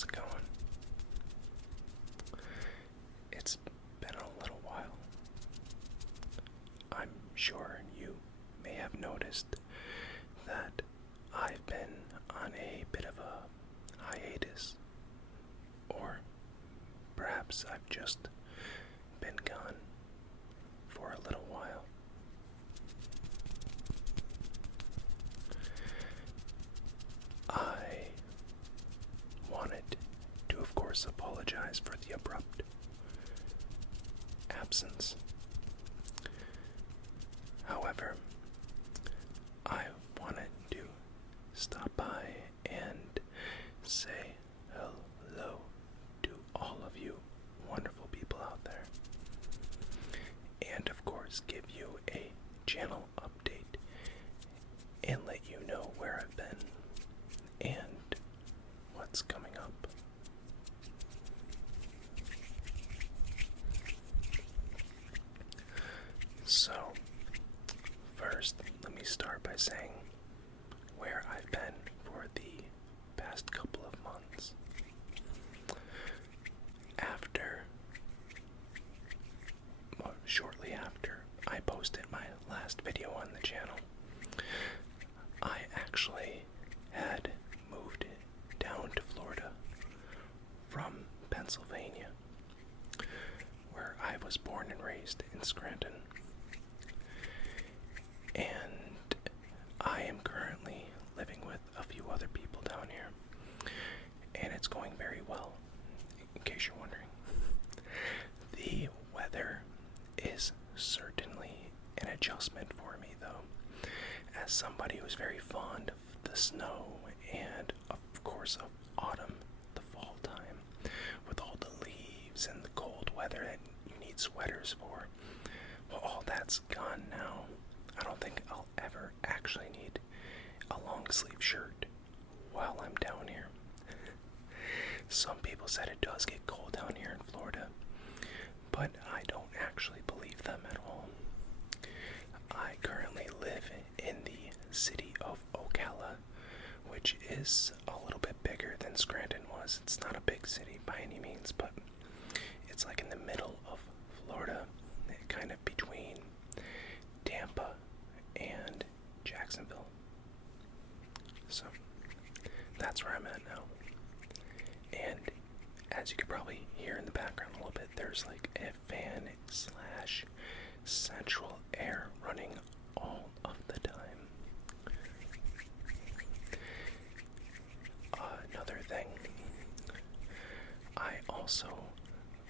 how's it going? It's been a little while. I'm sure you may have noticed that I've been on a bit of a hiatus, or perhaps I've just been gone for a little while. I wanted to, of course, apologize for the abrupt absence. However, I wanted to stop by and say hello to all of you wonderful people out there. And of course, give you a channel update and let you know where I've been and what's coming up. So, first, let me start by saying where I've been for the past couple of months. Shortly after I posted my last video on the channel, I actually had moved down to Florida from Pennsylvania, where I was born and raised in Scranton. And I am currently living with a few other people down here, and it's going very well, in case you're wondering. The weather is certainly an adjustment for me, though, as somebody who's very fond of the snow and, of course, of autumn, the fall time, with all the leaves and the cold weather that you need sweaters for. Well, all that's gone now. I don't think I'll ever actually need a long sleeve shirt while I'm down here. Some people said it does get cold down here in Florida, but I don't actually believe them at all. I currently live in the city of Ocala, which is a little bit bigger than Scranton was. It's not a big city by any means, but it's like in the middle of Florida, kind of between Tampa and Jacksonville. So that's where I'm at now. And as you could probably hear in the background a little bit, there's like a fan slash central air running all of the time. Another thing, I also,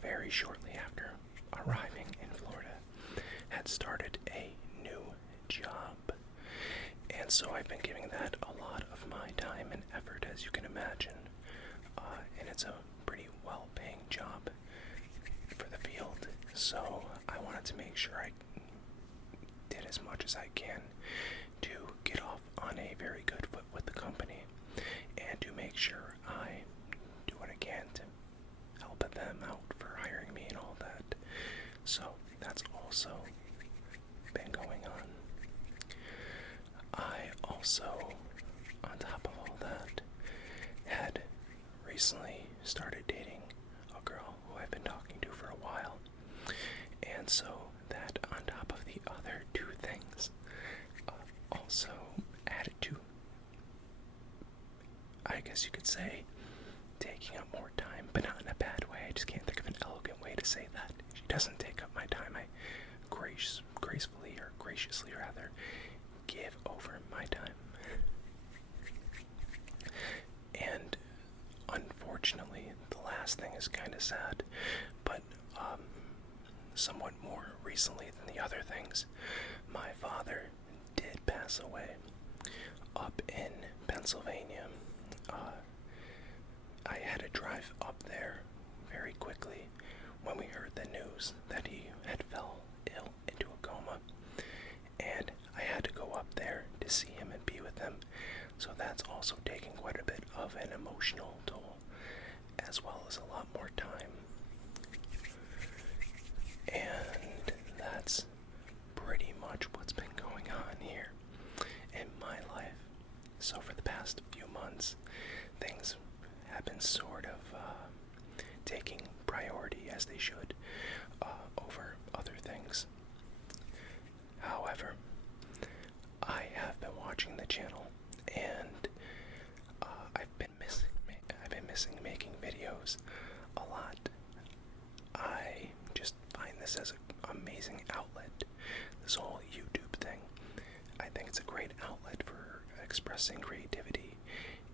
very shortly after arriving in Florida, had started a new job. And so I've been giving that a lot of my time and effort, as you can imagine. And it's a pretty well-paying job for the field, so I wanted to make sure I did as much as I can to get off on a very good foot with the company, and to make sure I do what I can to help them out for hiring me and all that. So that's also been going on. I also, on top of all that, had recently started dating a girl who I've been talking to for a while. And so that, on top of the other two things, also added to, I guess you could say, taking up more time, but not in a bad way. I just can't think of an elegant way to say that. She doesn't take up my time. I gracefully, or graciously rather, give over my time. And unfortunately, the last thing is kind of sad, but somewhat more recently than the other things. My father did pass away up in Pennsylvania. I had to drive up there very quickly when we heard the news that he had fell ill into a coma, and I had to go up there to see him and be with him. So that's also taking quite a bit of an emotional toll, as well as a lot more time. And that's pretty much what's been going on here in my life. So for the past few months, things have been sort of taking priority, as they should, over other things. However, I have been watching the channel, and I've been missing making videos a lot. I just find this as an amazing outlet. This whole YouTube thing, I think it's a great outlet for expressing creativity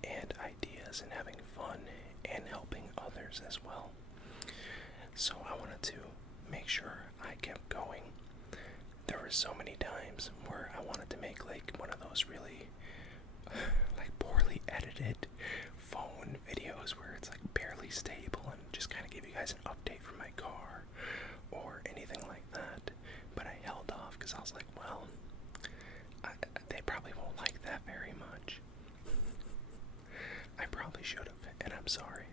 and ideas and having fun and helping others as well. So I wanted to make sure I kept going. There were so many times where I wanted to make like one of those really like poorly edited phone videos where it's like barely stable and just kind of give you guys an update from my car or anything like that. But I held off because I was like, well, they probably won't like that very much. I probably should have, and I'm sorry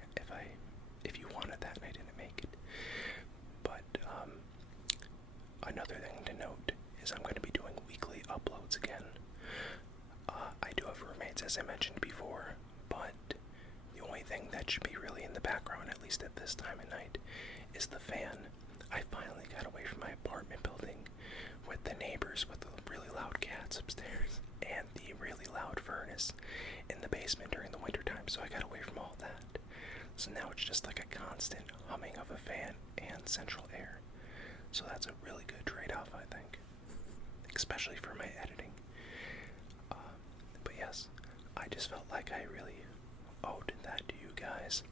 if you wanted that and I didn't make it. But another thing to note is I'm going to be doing weekly uploads again. I do have roommates, as I mentioned before, but the only thing that should be really in the background, at least at this time of night, is the fan. I finally got away from my apartment building with the neighbors with the really loud cats upstairs and the really loud furnace in the basement during the winter time, so I got away from all that. So now it's just like a constant humming of a fan and central air. So that's a really good trade-off, I think, especially for my editing. But yes, I just felt like I really owed that to you guys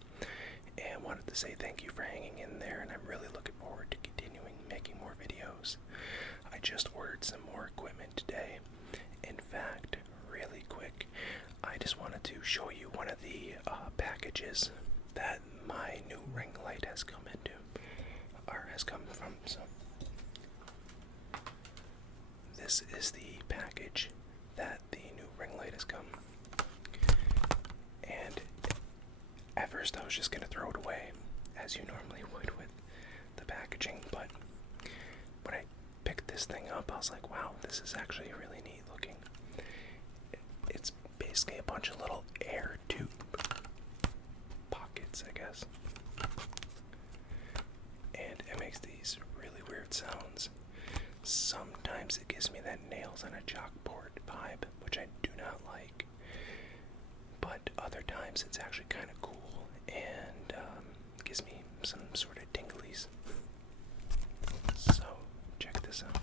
and wanted to say thank you for hanging in there, and I'm really looking forward to continuing making more videos. I just ordered some more equipment today. In fact, really quick, I just wanted to show you one of the packages that my new ring light has come into, or has come from. So this is the package that the new ring light has come. And at first I was just going to throw it away, as you normally would with the packaging, but when I picked this thing up, I was like, wow, this is actually really neat looking. It's basically a bunch of little air tube pockets, I guess. And it makes these really weird sounds. Sometimes it gives me that nails on a chalkboard vibe, which I do not like. But other times it's actually kind of cool and gives me some sort of tinglies. So, check this out.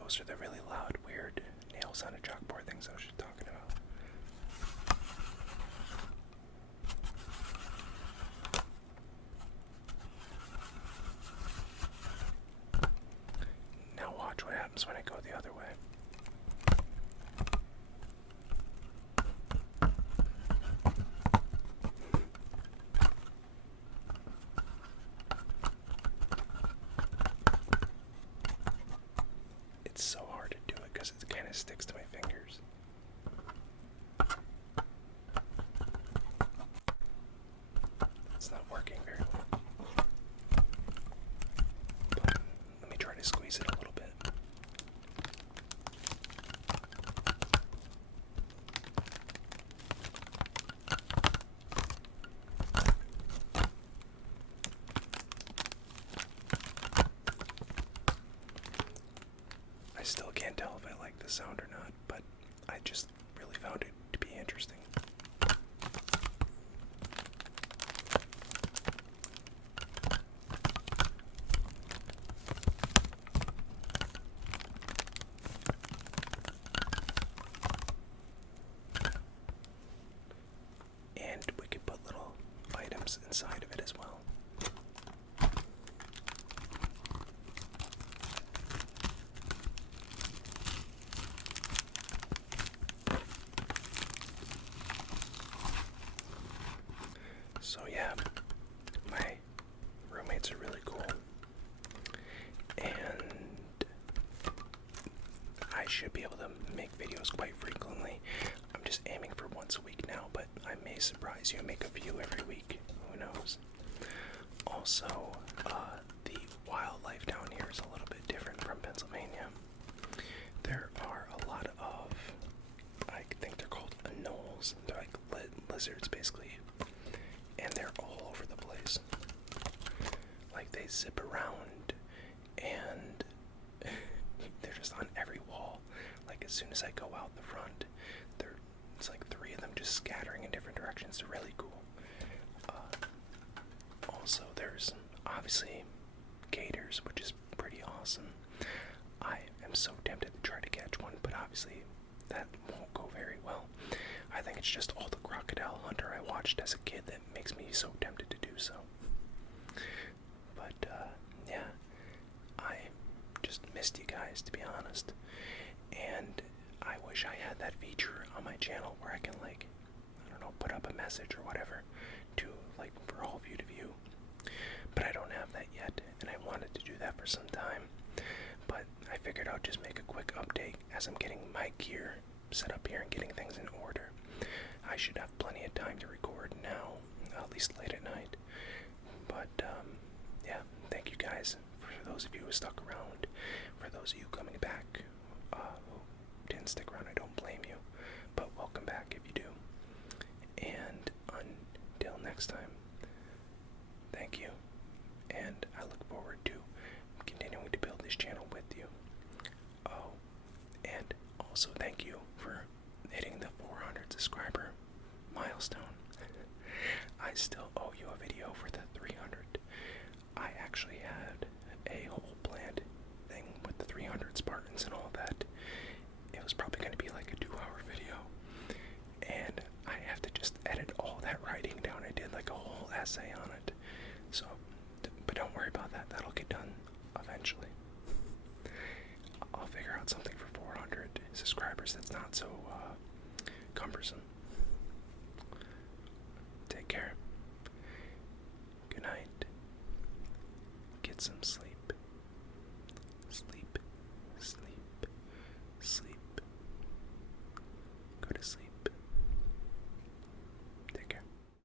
Those are the really loud, weird nails on a chalkboard things I was just talking about. Now watch what happens when I go the other way. It's so hard to do it because it kind of sticks to my fingers. It's not working very well. But let me try to squeeze it a little bit. I still can't tell if I like the sound or not, but I just really found it to be interesting. And we could put little items inside of it as well. So yeah, my roommates are really cool, and I should be able to make videos quite frequently. I'm just aiming for once a week now, but I may surprise you and make a few every week. Who knows? also, the wildlife down here is a little bit different from Pennsylvania. There are a lot of, I think they're called anoles. They're like lizards, basically, and they're all over the place. Like, they zip around, and they're just on every wall. Like, as soon as I go out the front, it's like 3 of them just scattering in different directions. They're really cool. Also, there's obviously gators, which is pretty awesome. I am so tempted to try to catch one, but obviously that won't go very well. I think it's just all the Crocodile Hunter I watched as a kid that makes me so tempted to do so. But, yeah, I just missed you guys, to be honest. And I wish I had that feature on my channel where I can, like, I don't know, put up a message or whatever to, like, for all of you to view. But I don't have that yet, and I wanted to do that for some time. But I figured I'd just make a quick update as I'm getting my gear set up here and getting things in order. I should have plenty of time to record now, at least late at night. But, yeah, thank you guys for those of you who stuck around. For those of you coming back who didn't stick around, I don't blame you. But welcome back if you do. And until next time, thank you. And I look forward to continuing to build this channel with you. Oh, and also thank you for hitting the 400 subscriber milestone. I still owe you a video for the 300. I actually had a whole planned thing with the 300 Spartans and all that. It was probably going to be like a 2-hour video. And I have to just edit all that writing down. I did like a whole essay on it. So, but don't worry about that. That'll get done eventually. I'll figure out something for 400 subscribers that's not so cumbersome. Take care. Good night. Get some sleep.